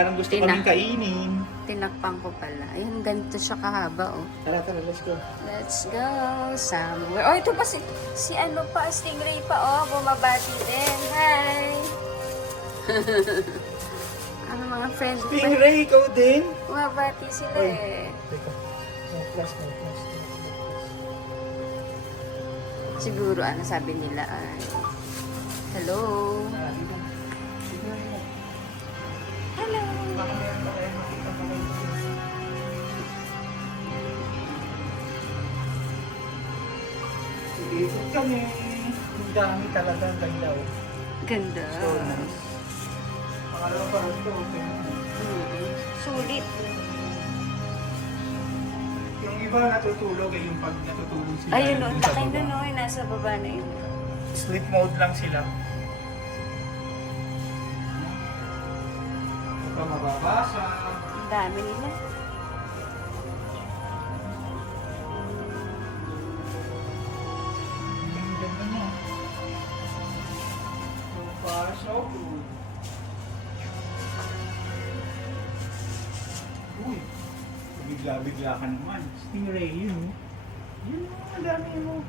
Parang gusto kaming kainin. Tinakpan ko pala. Ayun, ganito siya kahaba, oh. Tara, let's go. Let's go somewhere. Oh, ito pa si ano pa, Stingray pa, oh. Bumabati din. Hi! Ano mga friends? Stingray, ikaw din? Bumabati sila eh. Teka. No plus. Siguro, ano sabi nila ay, hello. Hello. Baka meron pa kayo makita pa kayo. Ikot kami. Ang dami talaga. Ang ganda, oh. Ganda. So nice. Pangalawa pa rin ito, okay. Sulit. Yung iba natutulog eh, yung pag natutulog sila. Ayun, no, yung sa takay baba. na, no, nasa baba na yun. Sleep mode lang sila. Huwag ka mababasa. Ang dami nila. Ang ganda niya. So far, so good. Uy, bigla-bigla ka naman. Stingray yun, oh. Yun, ang dami mo.